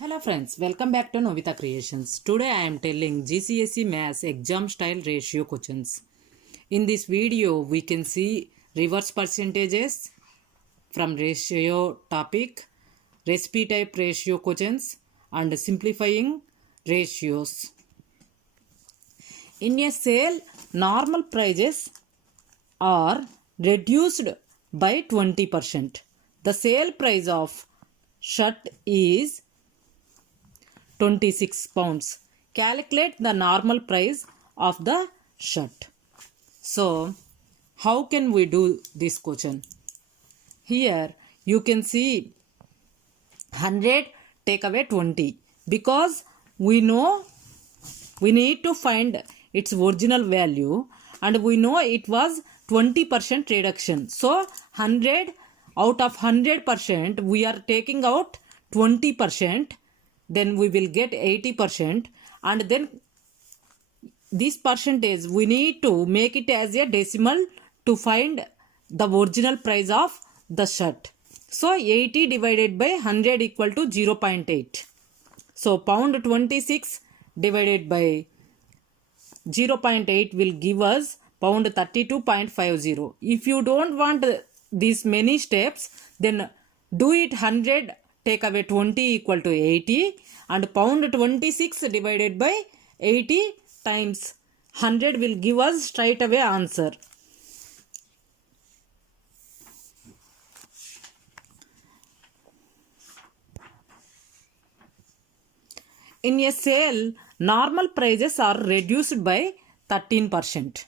Hello friends, welcome back to Novita Creations. Today I am telling GCSE Maths exam style ratio questions. In this video we can see reverse percentages from ratio topic, recipe type ratio questions and simplifying ratios. In a sale, normal prices are reduced by 20%. The sale price of shirt is 26 pounds. Calculate the normal price of the shirt. So, how can we do this question? Here you can see 100 take away 20 because we know we need to find its original value and we know it was 20% reduction. So 100 out of 100% we are taking out 20%, then we will get 80%, and then this percentage we need to make it as a decimal to find the original price of the shirt. So 80 divided by 100 equal to 0.8. So pound 26 divided by 0.8 will give us pound 32.50. If you don't want these many steps, then do it 100 take away 20 equal to 80 and pound 26 divided by 80 times 100 will give us straight away answer. In a sale, normal prices are reduced by 13%.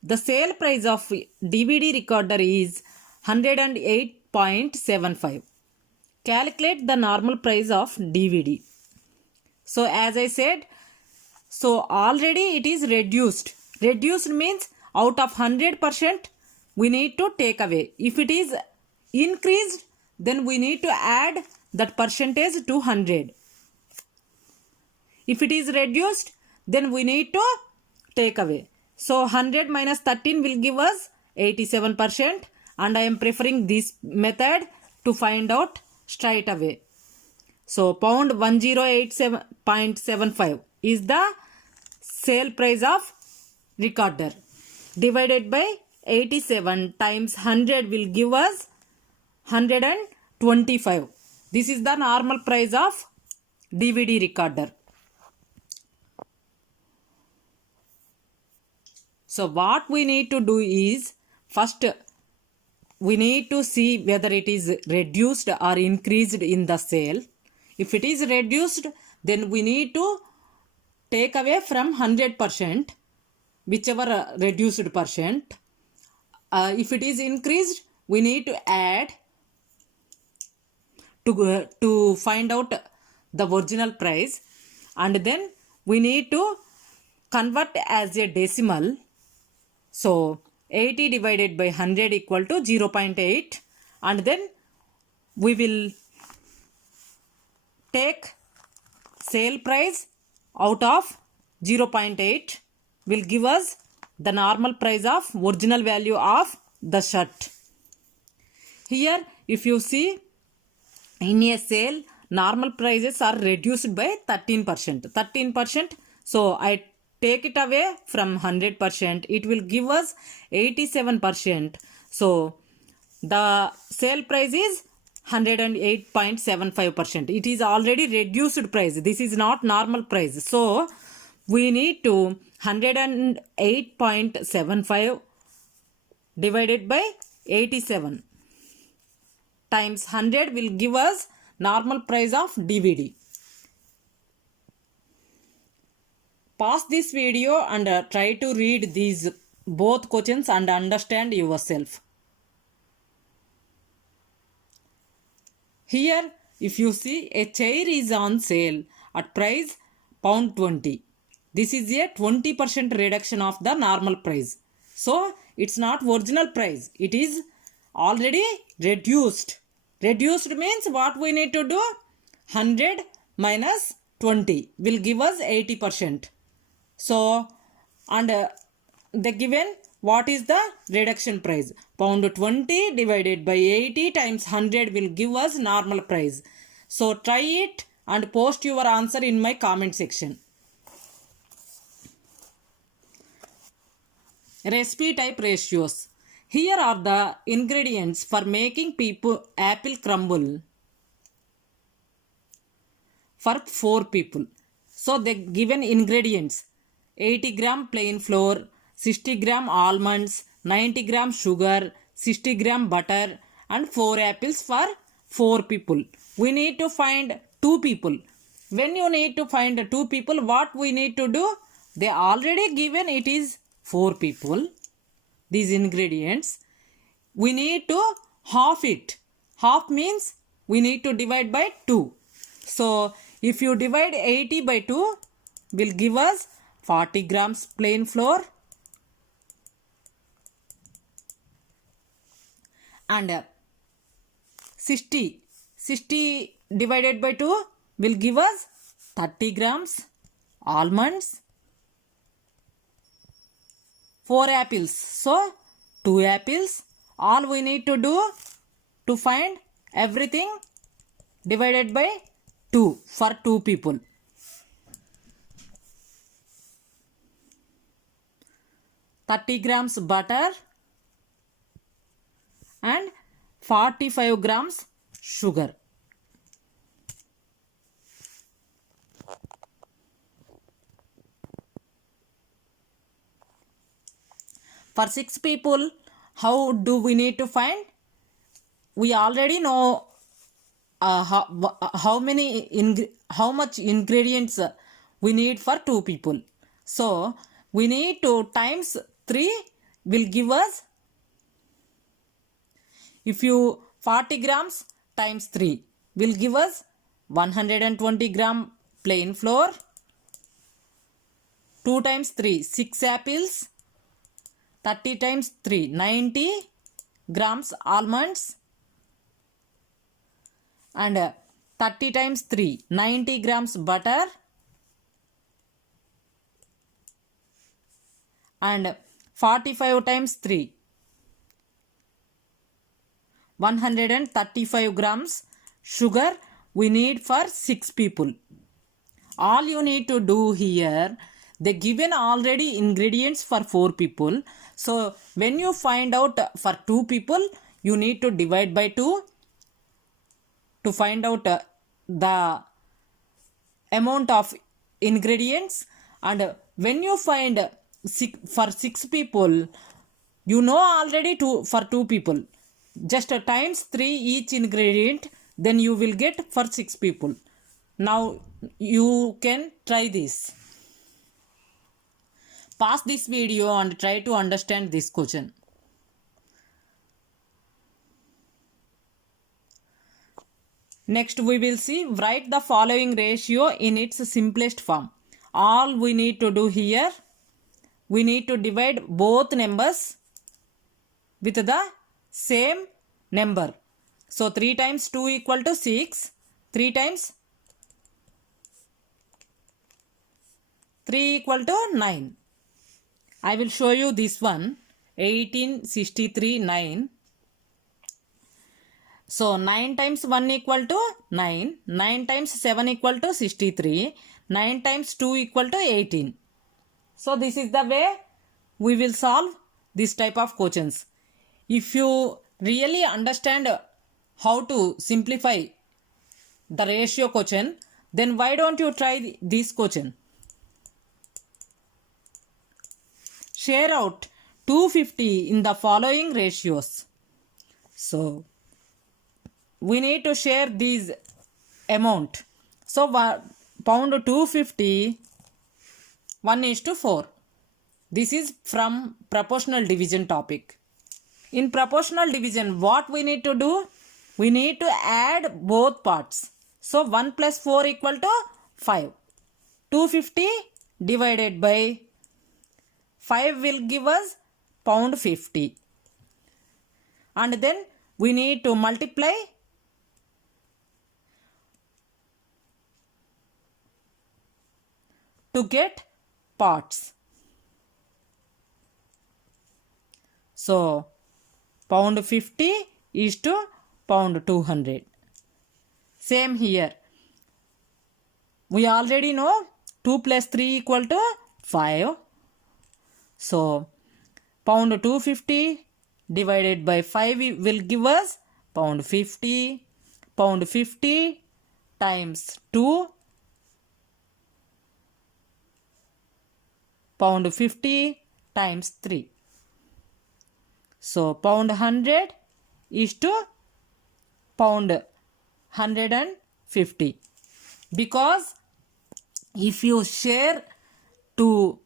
The sale price of DVD recorder is 108.75. Calculate the normal price of DVD. So as I said, so already it is reduced. Reduced means out of 100% we need to take away. If it is increased, then we need to add that percentage to 100. If it is reduced, then we need to take away. So 100 minus 13 will give us 87%, and I am preferring this method to find out straight away. So pound 1087.75 is the sale price of recorder. Divided by 87 times 100 will give us 125. This is the normal price of DVD recorder. So what we need to do is, first we need to see whether it is reduced or increased in the sale. If it is reduced, then we need to take away from 100%, whichever reduced percent. If it is increased, we need to add to find out the original price, and then we need to convert as a decimal. So 80 divided by 100 equal to 0.8, and then we will take sale price out of 0.8 will give us the normal price of original value of the shirt. Here if you see, in a sale normal prices are reduced by 13%. So I take it away from 100%, it will give us 87%. So the sale price is 108.75%. It is already reduced price. This is not normal price. So we need to 108.75 divided by 87 times 100 will give us normal price of DVD. Pause this video and try to read these both questions and understand yourself. Here if you see, a chair is on sale at price pound 20. This is a 20% reduction of the normal price. So it's not original price. It is already reduced. Reduced means what we need to do? 100 minus 20 will give us 80%. So, and the given what is the reduction price? Pound 20 divided by 80 times 100 will give us normal price. So try it and post your answer in my comment section. Recipe type ratios. Here are the ingredients for making apple crumble for 4 people. So the given ingredients: 80 gram plain flour, 60 gram almonds, 90 gram sugar, 60 gram butter and 4 apples for 4 people. We need to find 2 people. When you need to find 2 people, what we need to do? They already given it is 4 people. These ingredients. We need to half it. Half means we need to divide by 2. So if you divide 80 by 2, will give us 40 grams plain flour and 60 divided by 2 will give us 30 grams almonds, 4 apples. So 2 apples. All we need to do to find everything divided by 2 for 2 people. 30 grams butter and 45 grams sugar. For 6 people, how do we need to find? We already know how much ingredients we need for 2 people. So we need to times 3 will give us, if you 40 grams times 3 will give us 120 gram plain flour, 2 times 3 6 apples, 30 times 3 90 grams almonds and 30 times 3 90 grams butter and 45 times 3 135 grams sugar we need for 6 people. All you need to do here, they given already ingredients for 4 people. So when you find out for 2 people, you need to divide by 2 to find out the amount of ingredients. And when you find for 6 people, you know already for 2 people, just times 3 each ingredient, then you will get for 6 people. Now you can try this. Pause this video and try to understand this question. Next we will see, write the following ratio in its simplest form. All we need to do here, we need to divide both numbers with the same number. So 3 times 2 equal to 6, 3 times 3 equal to 9. I will show you this one, 1863 9. So 9 times 1 equal to 9, 9 times 7 equal to 63, 9 times 2 equal to 18. So this is the way we will solve this type of questions. If you really understand how to simplify the ratio question, then why don't you try this question? Share out 250 in the following ratios. So we need to share these amount. So pound 250 1:4. This is from proportional division topic. In proportional division, what we need to do? We need to add both parts. So 1 plus 4 equal to 5. 250 divided by 5 will give us pound 50. And then we need to multiply to get parts. So pound 50 is to pound 200. Same here. We already know 2 plus 3 equal to 5. So pound 250 divided by 5 will give us pound 50. Pound 50 times 2, pound 50 times 3. So pound 100 is to pound 150. Because if you share to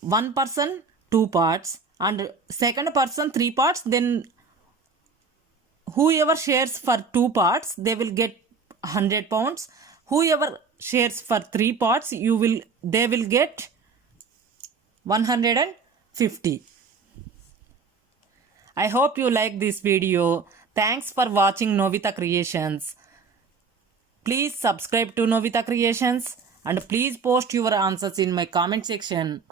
one person 2 parts and second person 3 parts, then whoever shares for 2 parts, they will get 100 pounds. Whoever shares for 3 parts, they will get 150. I hope you like this video. Thanks for watching Novita Creations. Please subscribe to Novita Creations and please post your answers in my comment section.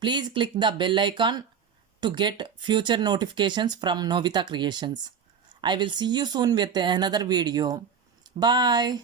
Please click the bell icon to get future notifications from Novita Creations. I will see you soon with another video. Bye.